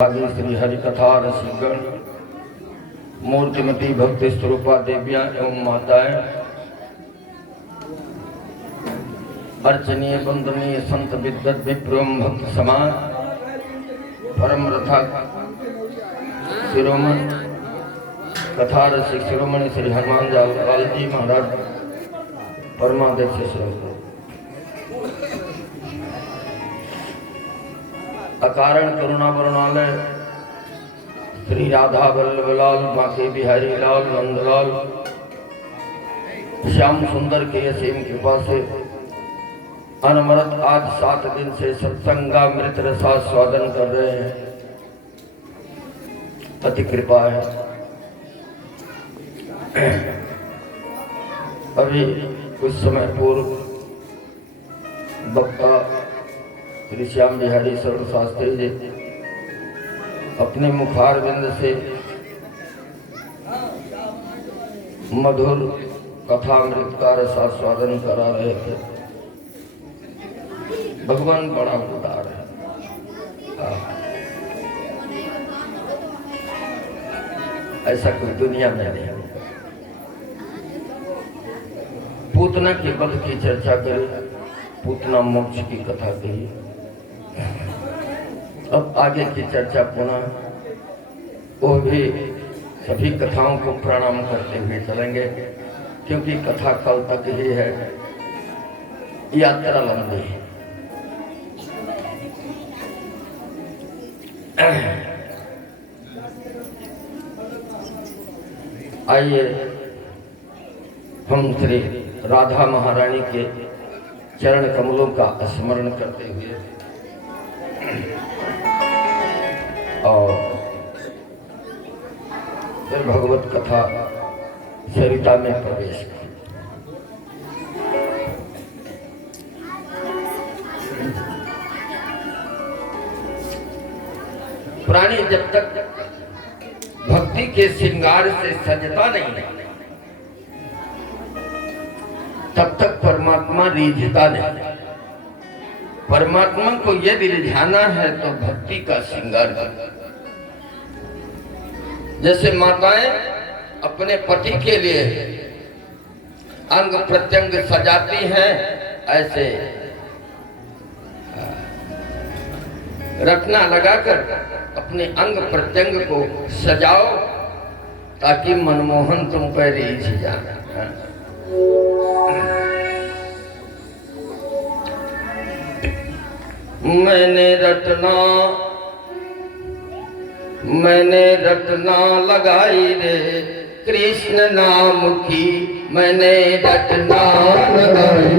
आदि श्री हरि कथा रसिकगण, मूर्तिमती भक्ति स्वरूपा देवियां एवं माताएं, अर्चनीय वंदनीय संत विद्वत विप्रम भक्त समाज, परम रथा शिरोमणि कथा रसिक शिरोमणि श्री हनुमान जाल जी महाराज परमाध्यक्ष श्री अकारण करुणा वरुणालय श्री राधा वल्लभ लाल बांके बिहारी लाल नंदलाल श्याम सुंदर के असीम कृपा से अनवरत आज 7 दिन से सत्संगामृत रसा स्वादन कर रहे हैं। अति कृपा है। अभी कुछ समय पूर्व वक्ता श्री श्याम बिहारी शरण शास्त्री जी अपने मुखारविंद से मधुर कथामृत का रसास्वादन करा रहे थे। भगवान बड़ा उदार है। ऐसा कोई दुनिया में नहीं। पूतना के वध की चर्चा करें, पूतना मोक्ष की कथा कही। अब आगे की चर्चा पुनः वो भी सभी कथाओं को प्रणाम करते हुए चलेंगे, क्योंकि कथा कल तक ही है, यात्रा लंबी है। आइए हम श्री राधा महारानी के चरण कमलों का स्मरण करते हुए और फिर भगवत कथा सरिता में प्रवेश करें। प्राणी जब तक भक्ति के श्रृंगार से सजता नहीं तब तक परमात्मा रिझता नहीं। परमात्मा को यदि रिझाना है तो भक्ति का श्रृंगार कर। जैसे माताएं अपने पति के लिए अंग प्रत्यंग सजाती हैं, ऐसे रत्ना लगाकर अपने अंग प्रत्यंग को सजाओ ताकि मनमोहन तुम पर रिझ जाए। मैंने रटना लगाई रे कृष्ण नाम की, मैंने रटना लगाई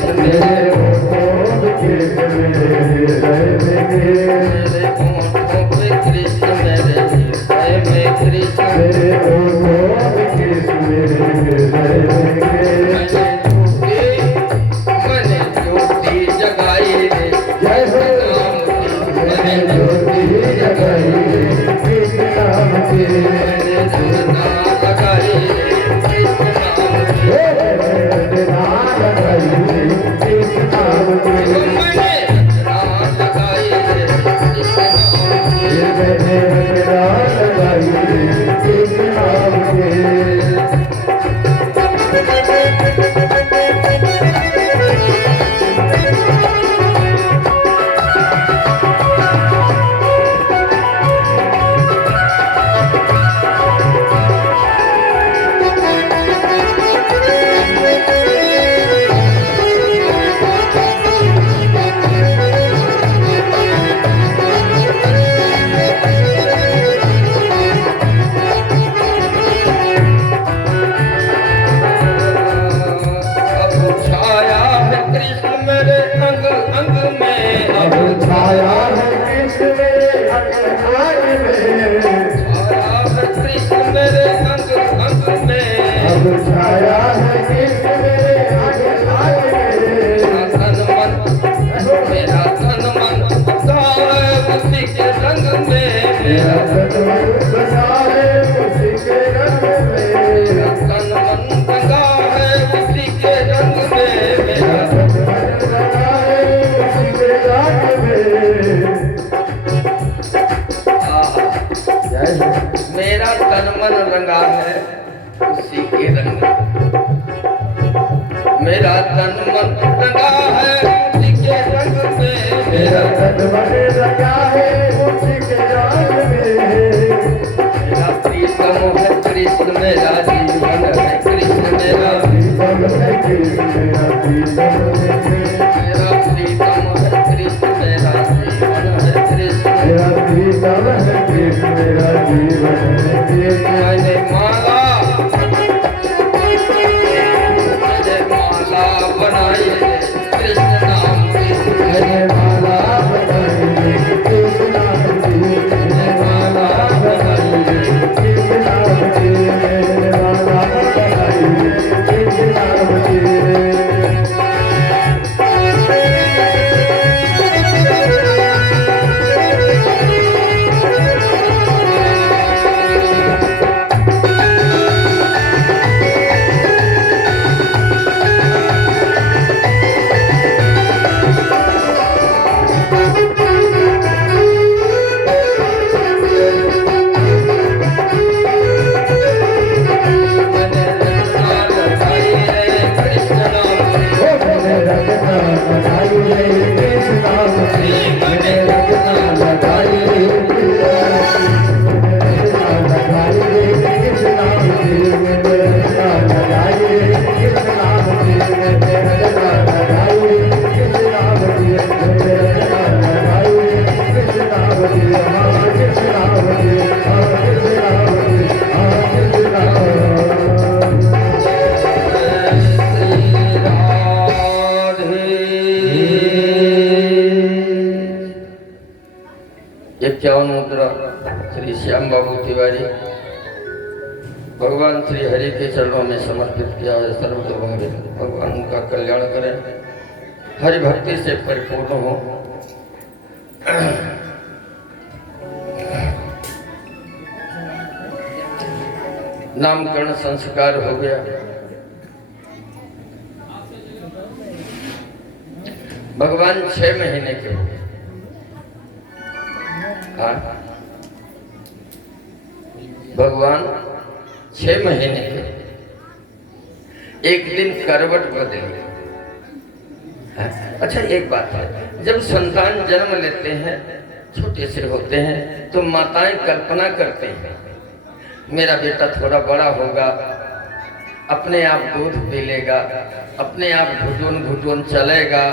कृष्ण मेरे होठों पे कृष्ण मेरे हृदय में मेरे होठों पे कृष्ण मेरे हृदय में कृष्ण मेरे होठों पे कृष्ण मेरे हृदय में मैंने ज्योति जगाई रे जय हो राम की मैंने ज्योति जगाई रे कृष्ण नाम की मैंने ज्योति जगाई रे कृष्ण नाम की मैंने नाम जगाई रे कृष्ण नाम की मैंने नाम जगाई रे कृष्ण नाम की मैंने नाम जगाई रे कृष्ण नाम की मेरा तन मन रंगा है उसी के रंग मेरा तन मन रंगा है उसी के रंग में मेरा तन मन रंगा है उसी के रंग में मेरा प्रीतम है कृष्ण मेरा जीवन है कृष्ण मेरा प्रीतम है कृष्ण मेरा जीवन है मेरा प्रीतम है कृष्ण मेरा जीवन है कृष्ण मेरा प्रीतम है कृष्ण मेरा जीवन है मैंने माला बनाई कृष्ण नाम की मैंने माला बनाई कृष्ण नाम की मैंने माला बनाई कृष्ण नाम की मैंने माला बनाई कृष्ण नाम की श्री श्याम बाबू तिवारी भगवान श्री हरि के चरणों में समर्पित किया है। सर्वतोभावित भगवान उनका कल्याण करें, हरि भक्ति से परिपूर्ण हो। नामकरण संस्कार हो गया। भगवान 6 महीने के हो गए। भगवान 6 महीने के, एक दिन करवट बदली। अच्छा एक बात है, जब संतान जन्म लेते हैं, छोटे से होते हैं, तो माताएं कल्पना करते हैं मेरा बेटा थोड़ा बड़ा होगा, अपने आप दूध पी लेगा, अपने आप घुटुन घुटुन चलेगा।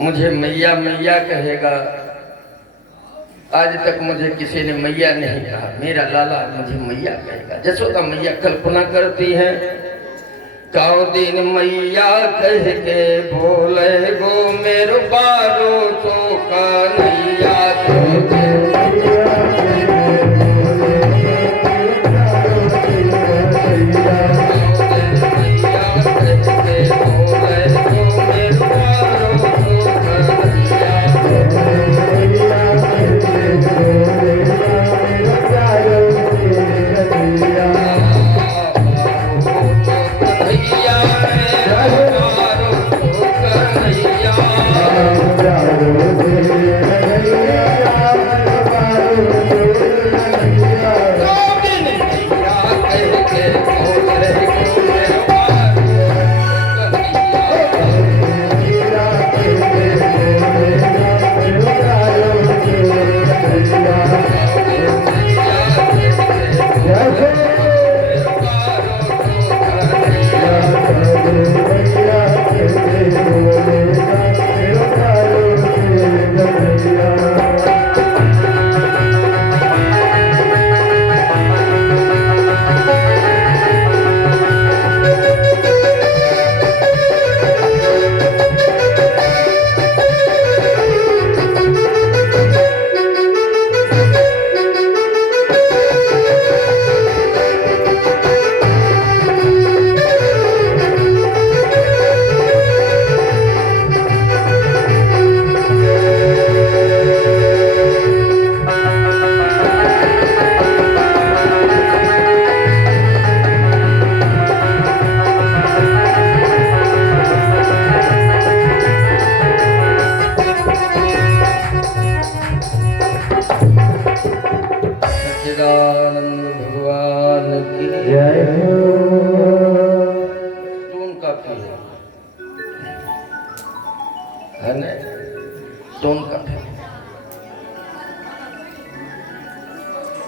मुझे मैया मैया कहेगा, आज तक मुझे किसी ने मैया नहीं कहा, मेरा लाला मुझे मैया कहेगा। जसोदा मैया कल्पना करती है, काओ दिन मैया कह के बोले गो मेरो बारो तो कन्हैया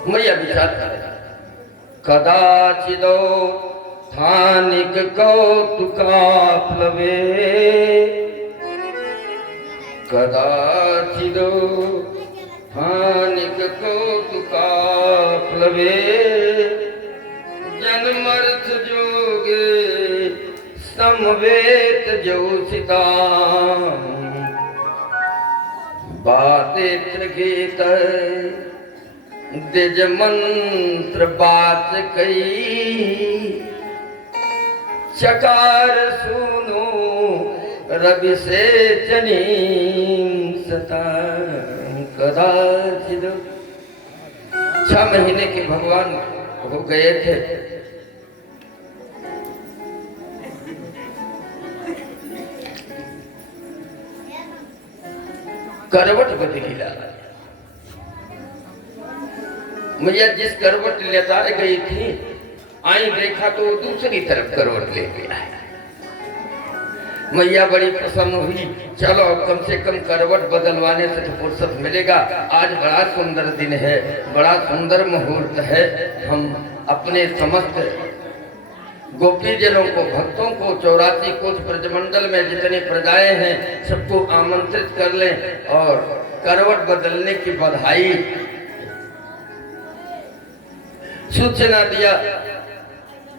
मैया विचार करेगा। कदाचिदो थानिक कौतुका प्लवे, कदाचिदो थानिक कौतुका प्लवे, जन्मर्थ जोगे समवेत जोसिता, बातेत्र गीत दिज मंत्र बात कई, चकार सुनो रवि से जनीम सता। कदाचित 6 महीने के भगवान हो गए थे। करवट बदली लाला, मैया जिस करवट लेता गई थी, आई देखा तो दूसरी तरफ करवट ले गया है। मैया बड़ी प्रसन्न हुई, चलो कम से कम करवट बदलवाने से तो फुर्सत मिलेगा। आज बड़ा सुंदर दिन है, बड़ा सुंदर मुहूर्त है। हम अपने समस्त गोपीजनों को, भक्तों को, 84 कोष ब्रजमंडल में जितने प्रजाएं हैं सबको आमंत्रित कर लें और करवट बदलने की बधाई सूचना दिया।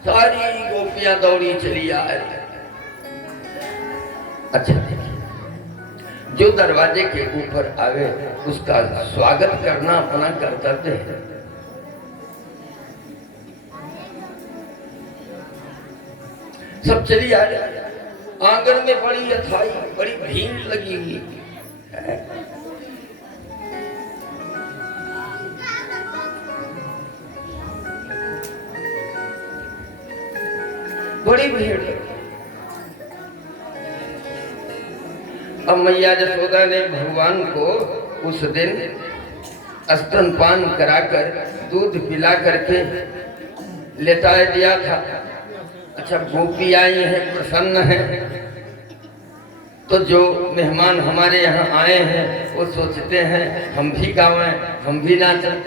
सारी गोपियां दौड़ी चली आ रही। अच्छा देखिए, जो दरवाजे के ऊपर आवे उसका स्वागत करना अपना कर्तव्य है। सब चली आ रही। आंगन में बड़ी अथाई, बड़ी भीड़ लगी हुई है। बड़ी भीड़। अब मैया यशोदा ने भगवान को उस दिन स्तनपान कराकर दूध पिला करके लेटा दिया था। अच्छा, गोपी आई हैं, प्रसन्न हैं, तो जो मेहमान हमारे यहाँ आए हैं वो सोचते हैं हम भी गावें, हम भी नाचें।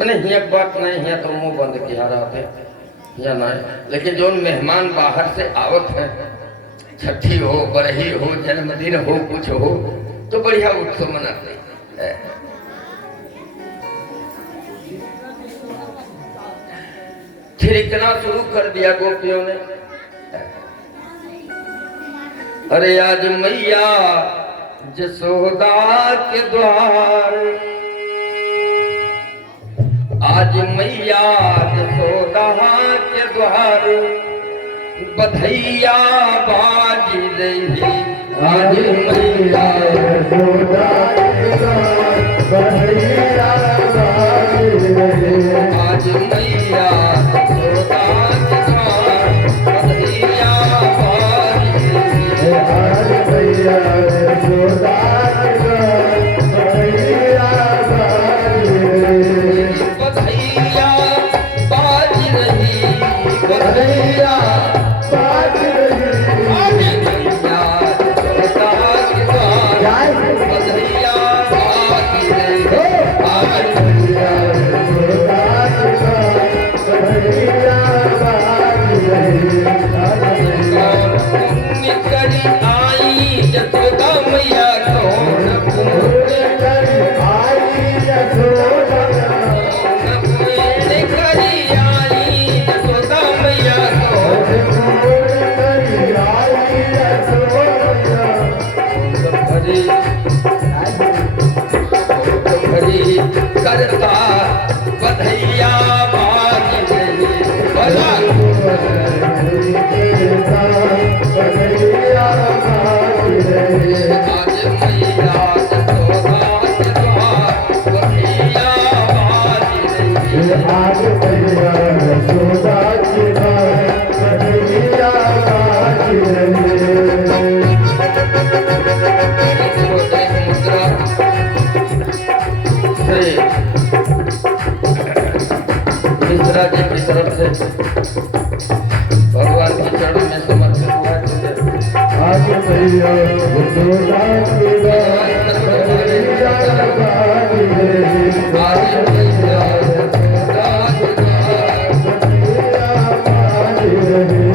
नहीं बात नहीं है तो मुंह बंद किया रहते या ना। लेकिन जो मेहमान बाहर से आवत है, छठी हो, बरही हो, जन्मदिन हो, कुछ हो, तो बढ़िया उत्सव मनाते थिरकना शुरू कर दिया गोपियों ने। अरे आज मैया जसोदा के द्वार, आज मैया जसोदा के द्वार बधैया बाजी रही। आज मैया जसोदा के द्वार बधैया बाजी रही। आज मैया जसोदा के द्वार बधैया बाजी रही। आज मैया जसोदा के द्वार बधैया बाजी रही। बधैया बाजी रही, बधैया बाजी रही। आज मैया जसोदा के द्वार बधैया बाजी रही। आज मैया जसोदा के द्वार बधैया बाजी रही। पुण्य करी आई जसोदा मैया कौन पुण्य करी आई जसोदा करी आई जसोदा मैया कौन पुण्य करी आई जसोदा भरी भरी करता बधैया बाजी रही। भला बधैया बाजी रही। आज मैया जसोदा के द्वार बधैया बाजी रही। आज मैया जसोदा के द्वार बधैया बाजी रही। मुद्रा से मिश्रा जी की तरफ से भगवान के चरणों में समर्पित हुआ है। आज मैया जसोदा के द्वार बधैया बाजी रही। आज मैया जसोदा के द्वार बधैया बाजी रही।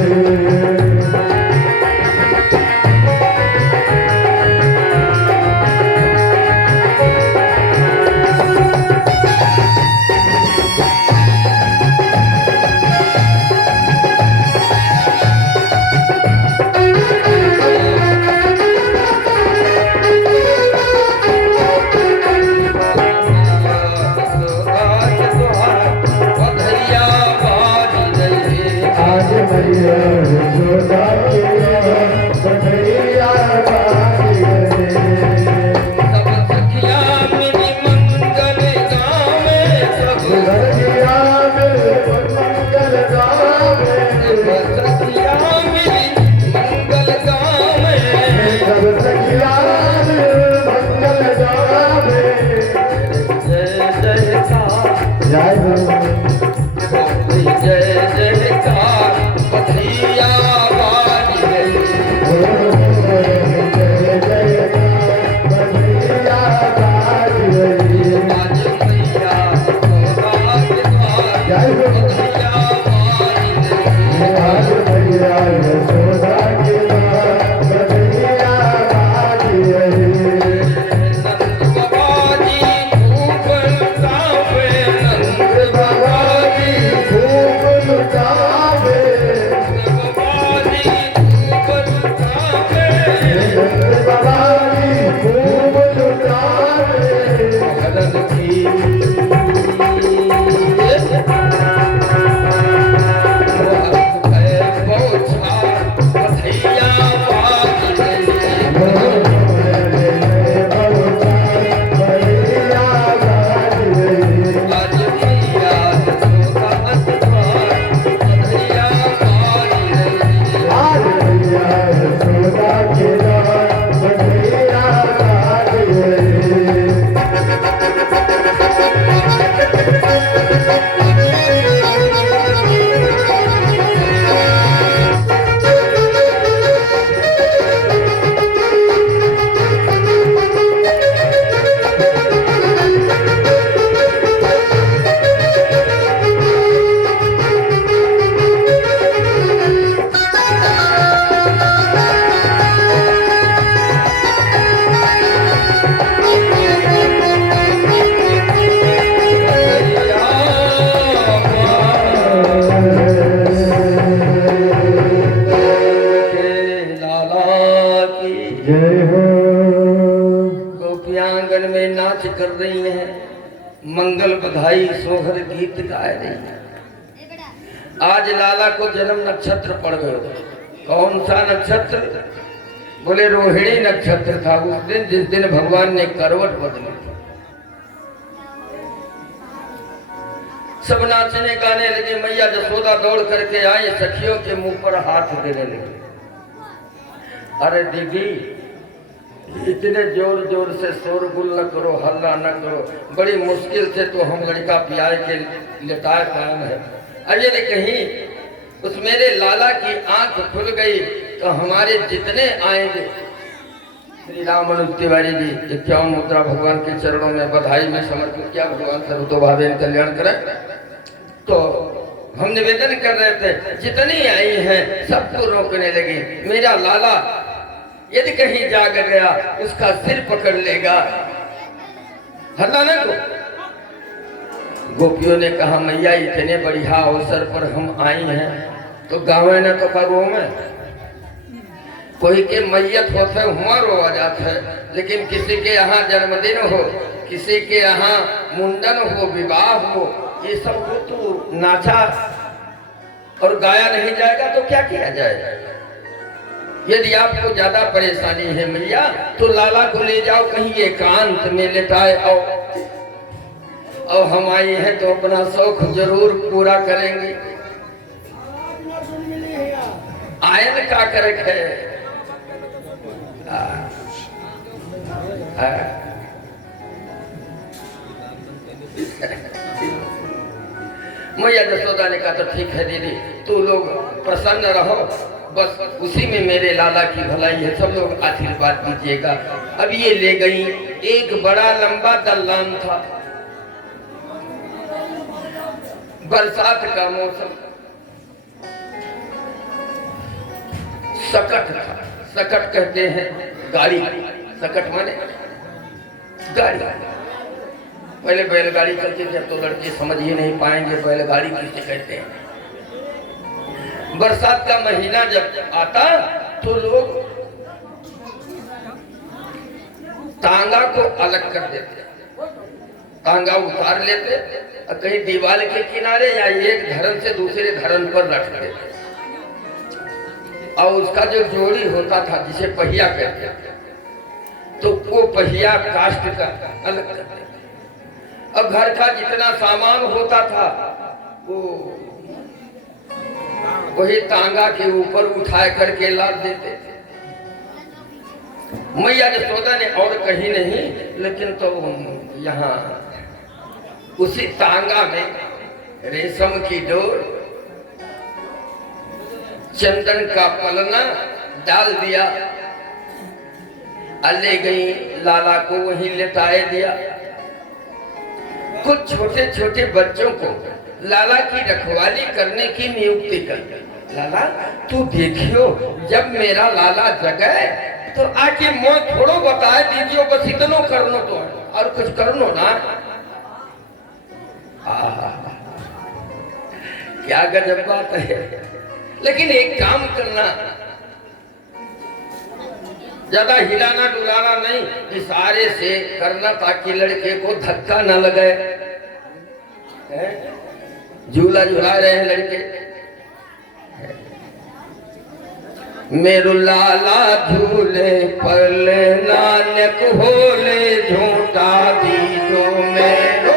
गीत गाए रही है। आज लाला को जन्म नक्षत्र पड़ गए। कौन सा नक्षत्र? बोले रोहिणी नक्षत्र था उस दिन, जिस दिन भगवान ने करवट बदली। सब नाचने गाने लगे। मैया जसोदा दौड़ करके आई, सखियों के मुंह पर हाथ देने लगे। अरे दीदी, इतने जोर जोर से शोरगुल न करो, हल्ला न करो, बड़ी मुश्किल से तो हम लड़का पियाए के लेटाए कायम है। अजय ने कहीं उस मेरे लाला की आंख खुल गई तो हमारे जितने आएंगे। श्री राम अनुज तिवारी जी 51 मुद्रा भगवान के चरणों में बधाई में समर्पित किया। भगवान सर्वतोभावेन कल्याण करें। तो हम निवेदन कर रहे थे, जितनी आई हैं सबको रोकने लगी। मेरा लाला यदि कहीं जाग गया उसका सिर पकड़ लेगा, हल्ला न को। गोपियों ने कहा, मैया इतने बढ़िया अवसर पर हम आई हैं तो गावे न तो करो में। कोई के मैयत होते हुआ रोआ जाता है, लेकिन किसी के यहाँ जन्मदिन हो, किसी के यहाँ मुंडन हो, विवाह हो, ये सब को तो नाचा और गाया नहीं जाएगा तो क्या किया जाएगा। यदि आपको ज्यादा परेशानी है मैया तो लाला को ले जाओ कहीं एकांत में लेटाए आओ। और हम आए हैं तो अपना शौक जरूर पूरा करेंगे। आयन का करक है। मैया जसोदा ने कहा, तो ठीक है दीदी, तू लोग प्रसन्न रहो, बस उसी में मेरे लाला की भलाई है, सब लोग आशीर्वाद दीजिएगा। अब ये ले गई। एक बड़ा लंबा दल्लान था, बरसात का मौसम, सकट था। सकट कहते हैं गाड़ी, सकट माने गाड़ी। पहले बैलगाड़ी चलती थी, तो लड़के समझ ही नहीं पाएंगे बैलगाड़ी किसे कहते हैं। बरसात का महीना जब आता तो लोग तांगा को अलग कर देते, तांगा उतार लेते और कहीं दीवार के किनारे या एक धरन से दूसरे धरन पर रख देते। और उसका जो जोड़ी होता था जिसे पहिया कहते थे, तो वो पहिया काष्ठ का अलग कर देते। अब घर का जितना सामान होता था वो वही तांगा के ऊपर उठा करके लाद देते थे। मैया जसोदा ने और कहीं नहीं, लेकिन तो यहाँ उसी तांगा में रेशम की डोर, चंदन का पलना डाल दिया, ले गई। लाला को वहीं लेटाए दिया। कुछ छोटे छोटे बच्चों को लाला की रखवाली करने की नियुक्ति कर। लाला तू देखियो, जब मेरा लाला जगे तो आके मौत थोड़ो बताए दीजिए, बस इतना करनो तो और कुछ करनो ना। क्या गजब बात है। लेकिन एक काम करना, ज्यादा हिलाना डुलाना नहीं, इशारे से करना ताकि लड़के को धक्का न लगे। झूला झुला रहे हैं लड़के। मेरू लाला झूले पर नानक होले, झूठा दीजो मेरो।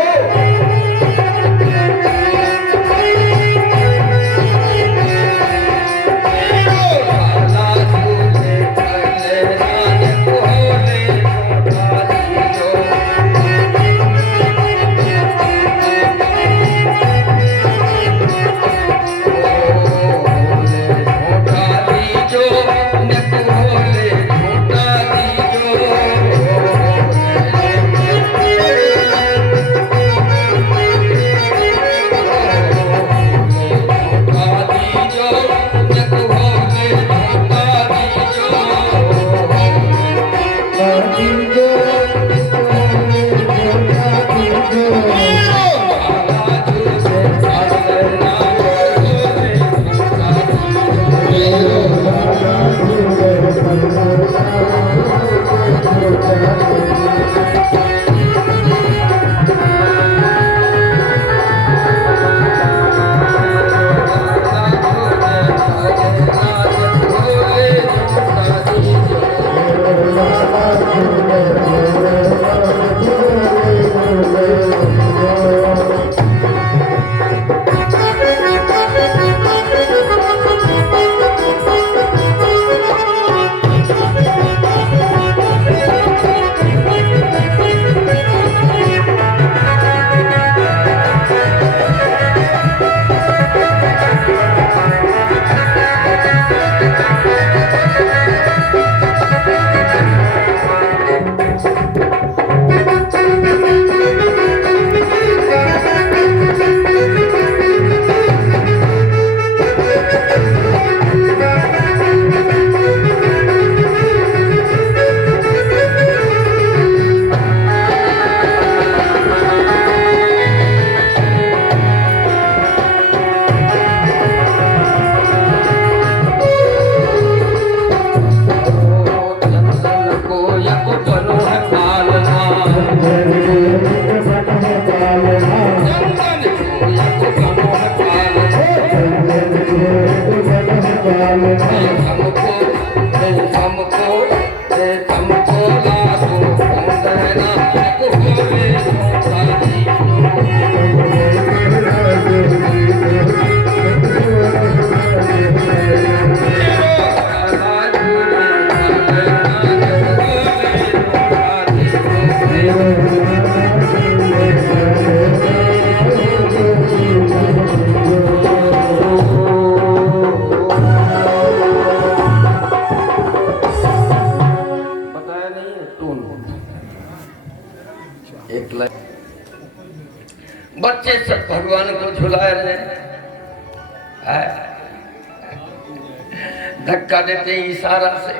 धक्का देते हैं इशारा से।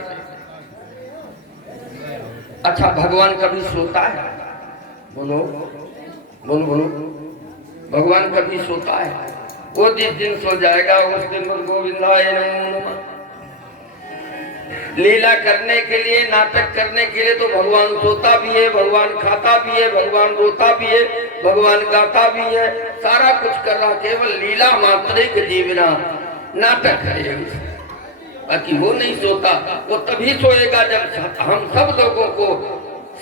अच्छा, भगवान कभी सोता है? बोलो बोलो बोलो, भगवान कभी सोता है? वो जिस दिन सो जाएगा उस दिन गोविंदाय नमो नमः। लीला करने के लिए, नाटक करने के लिए तो भगवान सोता भी है, भगवान खाता भी है, भगवान रोता भी है, भगवान गाता भी है, सारा कुछ कर रहा, केवल लीला मात्रिक जीवना नाटक है ये। बाकी वो नहीं सोता, वो तभी सोएगा जब हम सब लोगों को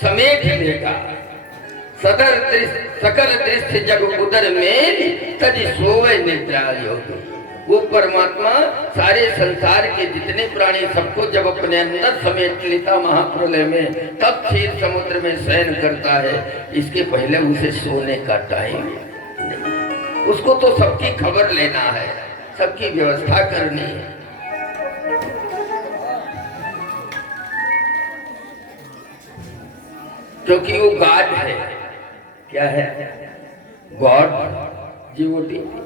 समेट लेगा। सकल दृश्य जग उदर में तज सोवे निद्रा योग। वो परमात्मा सारे संसार के जितने प्राणी सबको जब अपने अंदर समेट लेता महाप्रलय में, तब क्षीर समुद्र में शयन करता है। इसके पहले उसे सोने का टाइम नहीं। उसको तो सबकी खबर लेना है, सबकी व्यवस्था करनी है। क्योंकि वो गॉड है। क्या है? गॉड, जीवोटी।